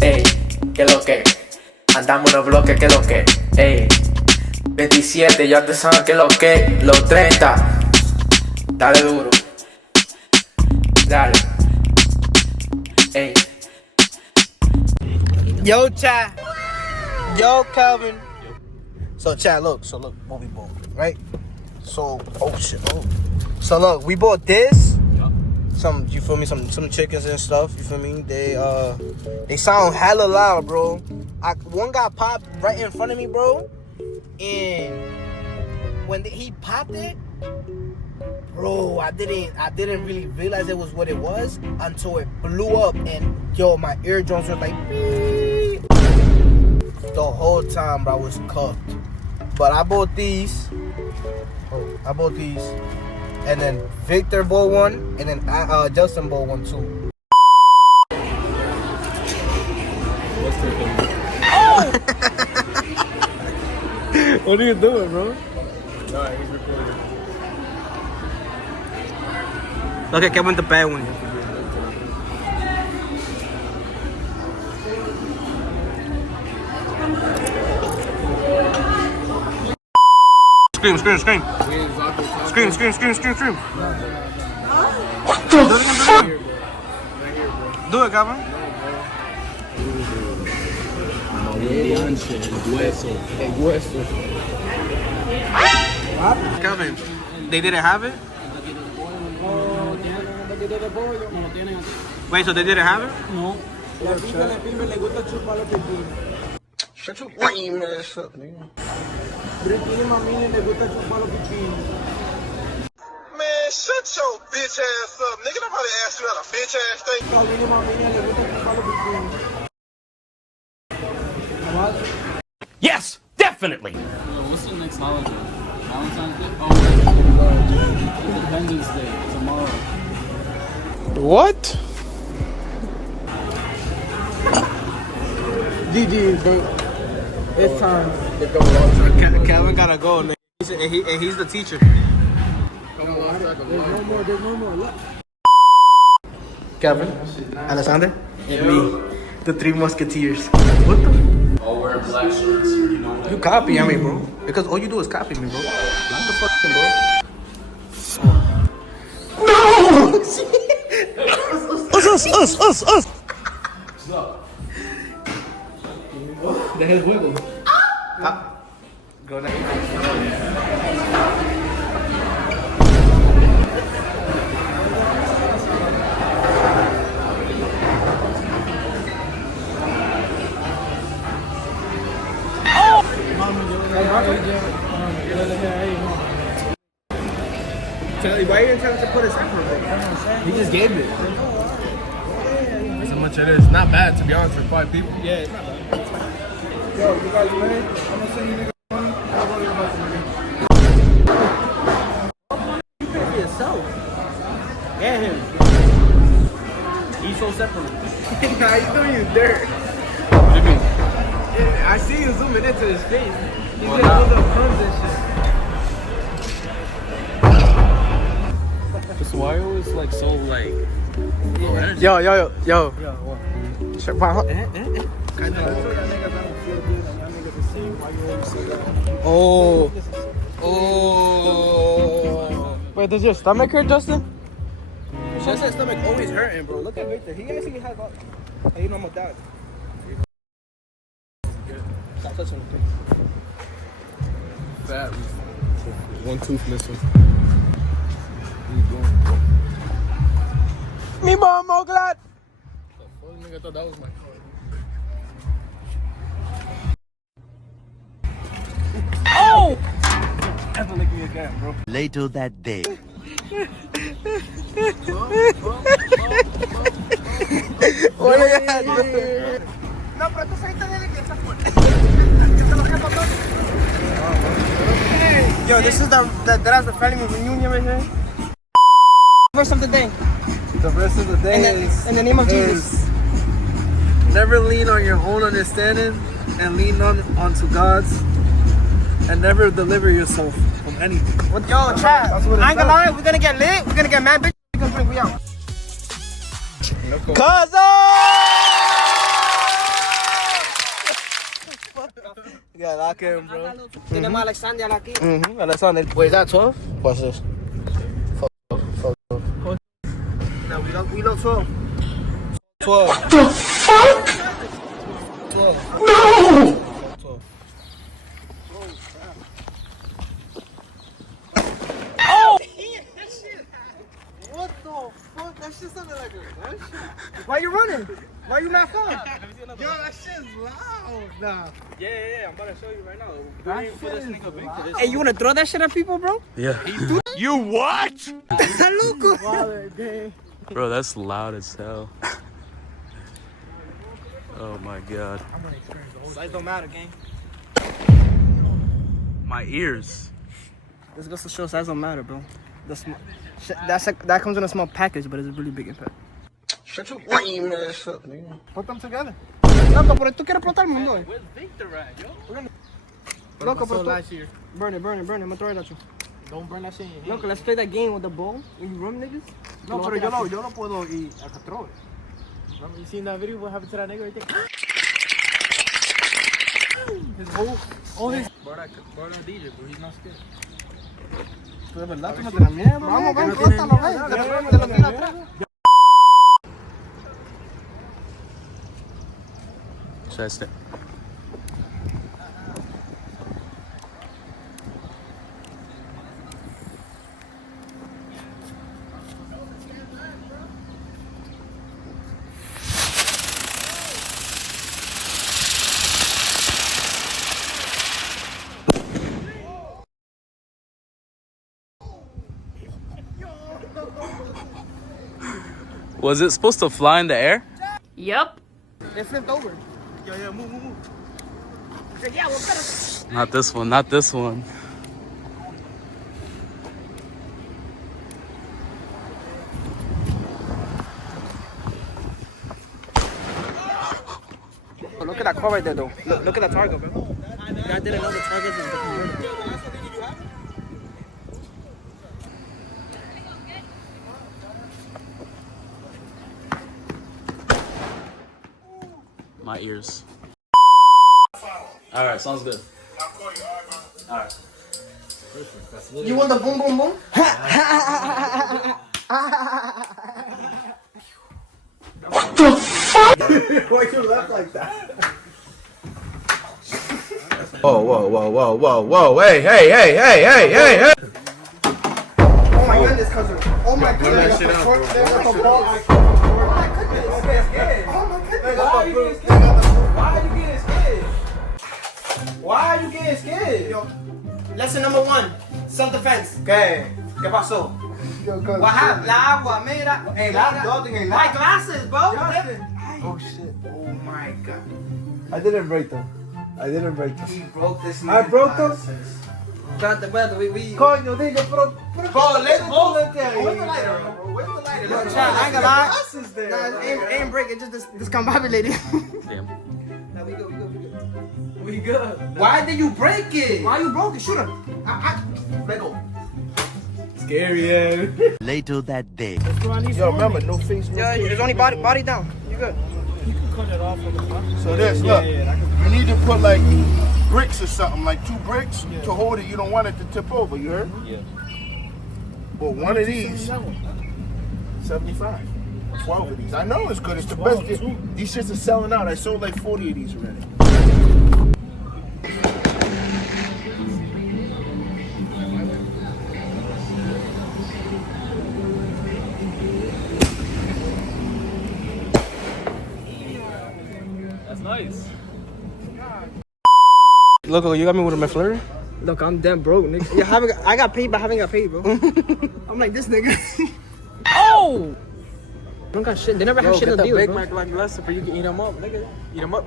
Ey, que lo que, andamos en los bloques, que lo que, ey, 27, ya te saben que lo que, los 30, dale duro, dale, ey. Yo, Chad. Yo, Calvin. So, Chad, look, what we bought, right? So, oh shit, oh. So look, we bought this. Some, you feel me? Some chickens and stuff. You feel me? They sound hella loud, bro. One got popped right in front of me, bro. And when he popped it, bro, I didn't really realize it was what it was until it blew up. And yo, my eardrums were like, beep. The whole time, bro, I was cooked. But I bought these. And then Victor bought one, and then Justin bought one too. Oh! What are you doing, bro? No, he's recording. Okay, Kevin, the bad one. Scream. Scream. What the fuck? Do it, Calvin. Calvin, they didn't have it? Wait, so they didn't have it? No. Shut your lame ass up, nigga. Man, shut your bitch ass up, nigga. Nobody asked you how to bitch ass thing. Yes, definitely. What's the next holiday? Valentine's Day? Oh, Independence Day tomorrow. What? GG, bro. It's time. Kevin gotta go, nigga. He's the teacher. There's no more. Look. Kevin, Alexander, and me, the three musketeers. What the? All wearing black shirts. You know what? You copying me, bro. Because all you do is copy me, bro. Not the fucking, bro. No! Us. The hell's wiggle? Go next. Why you didn't tell us to put a separate? He just gave it. That's how much it is. Not bad, to be honest, for 5 people. Yeah, it's not bad. Yo, you guys ready? I'm gonna send you niggas money. Don't worry about the money. You pay for yourself. And him. He's so separate. Nah, you doing you dirt. What do you mean? Yeah, I see you zooming into his face. He's Well, getting all the crumbs and shit. Just why always like so like low energy? Yo. Yeah, what? Shit, wow. Oh. Wait, does your stomach hurt, Justin? Justin's stomach always hurting, bro. Look at Victor. He actually has all. Hey, you know I'm gonna die. Stop touching him. Fat. One tooth missing. Me mom, more glad. Nigga, I thought that was my car. Oh! Ever lick me again, bro. Later that day. What are you doing? No, pero tú saliste de que está fuerte. Yo, this is that's the family reunion right here. Verse of the day. The rest of the day In the name of Jesus. Never lean on your own understanding and lean onto God's, and never deliver yourself from anything. Yo, Chad, I ain't gonna lie, we're gonna get lit, we're gonna get mad bitch, we're gonna drink, we out. Cousin! Lock in, bro. Tenemos a Alexander aquí. Mm-hmm. Alexander. Wait, is that 12? What's this? No, we love 12. 12. The fuck? 12. No! 12. What the fuck? That shit sounded like a gunshot. Why you running? Why you not fun? Yo, that shit's loud. Nah. Yeah. I'm about to show you right now. That shit is loud. Hey, you wanna throw that shit at people, bro? Yeah. You what? Loco. Bro, that's loud as hell. Oh my god. Size don't matter, gang. My ears. This goes to show size don't matter, bro. That comes in a small package, but it's a really big impact. Shut your lame ass up, nigga. Put them together. Loco, pero tú quieres explotarme, ¿no? Where's Victor at, yo? Loco, pero tú... last year. Burn it. I'm gonna throw it at you. Don't burn that shit in your hand. Loco, let's play that game with the ball. When you run, niggas. No, pero yo no puedo y acá throw it. You seen that video? What happened to that nigga right there? His whole, all his... Bro, that DJ, bro, he's not scared. De verdad, tú no tienes miedo. Vamos, ven, córtalo, ven. Te lo tiro atrás. Should I stay? Was it supposed to fly in the air? Yep. It flipped over. Yeah, move. Yeah, what better? Not this one, not this one. Oh, look at that car right there, though. Look at that target, bro. I didn't know the target was the My ears. Alright, sounds good. Alright. You want the boom, boom, boom? Why you left like that? Whoa. Hey. Oh my goodness, cousin. Oh my goodness. That shit out, bro. Oh my goodness. Oh my goodness. Why are you getting scared? Yo, lesson number 1, self-defense. Okay. ¿Qué pasó? Yo, What happened? La agua, mira. Hey, My glasses, bro. Oh shit. Oh my god. I didn't break them. He broke this. I broke them? Espérate, we. Coño, digo, pero Bro, let's go. Where's the lighter, bro? Where's the lighter? Yo, I ain't gonna lie. Nah, it ain't break. It just discombobulated. Damn. Nah, we good. Why did you break it? Why you broke it? Shoot him. Let go. Scary, yeah. Later that day. Yo, remember, no face, no Yeah, it's only body down. You good? So this, look, you need to put like bricks or something, like 2 bricks to hold it. You don't want it to tip over, you heard? Yeah. But one of these, 75. 12 of these. I know it's good. It's the best. These shits are selling out. I sold like 40 of these already. That's nice. Look, you got me with a McFlurry? Look, I'm damn broke, nigga. Yeah, I got paid, but I haven't got paid, bro. I'm like this nigga. Oh! I don't got shit. They never have shit in the deal, Big bro. Mac like less for you can eat them up, nigga. Eat them up.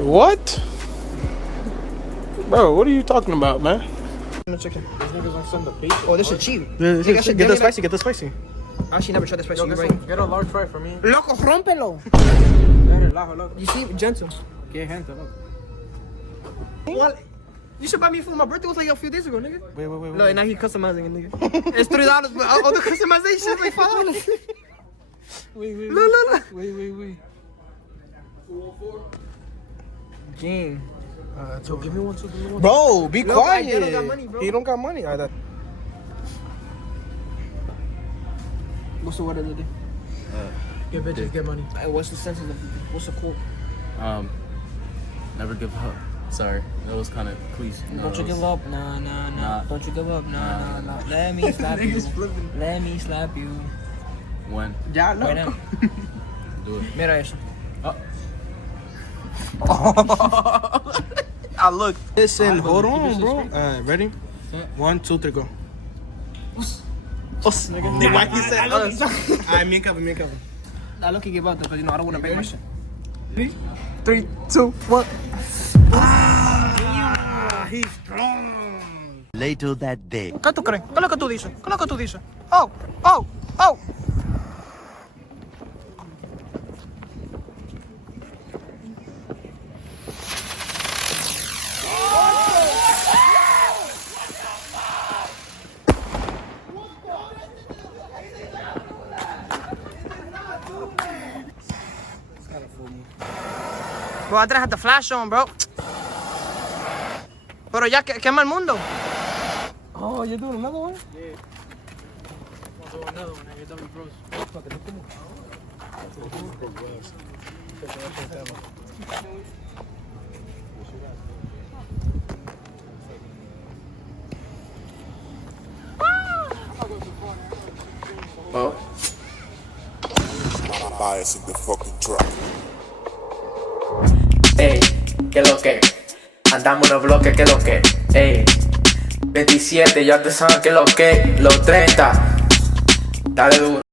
What? Bro, what are you talking about, man? Chicken. These niggas don't send the pizza. Oh, this shit cheap. Get the spicy, get the spicy. I actually never tried the spicy. You're right. Get a large fry for me. Loco, rompelo. Relajo, loco. You see, gentle. Que gente, loco. Well, you should buy me food. My birthday was like a few days ago, nigga. Wait. Look, now he customizing it, nigga. It's $3, but all the customization is like $5. Wait. Look. Wait. Game. So give me one, so give me one. Bro, be Look, I quiet. don't got money, bro. He don't got money. What's the word of the day? Get bitches, get money. What's the sense of the what's the quote? Never give up. Sorry, that was kind of cliche. No, Don't you give up, nah. Nah. Don't you give up, nah. Let me slap you. Let me slap you. When? Ya, Right now. Do it. Mira eso. I look. Listen, hold on, bro. Ready? 1, 2, 3, go. Us. Nigga. Why he said us? Alright, me and Kevin. I look, give up though, because you know I don't want to break my shit. 3, 2, 1. He's strong. Later that day. ¿Qué tú crees? ¿Qué es lo que tú dices? ¿Qué es lo que tú dices? Oh. Bro, I didn't have the flash on, bro. Pero ya, quema el mundo. Oh, you're doing another one? I'll do another one, nigga. Double bros. Oh. Bias in the fucking truck. Ey, que lo que. Andamos en los bloques, que lo que. Ey, 27, ya te saben que lo que. Los 30. Dale duro.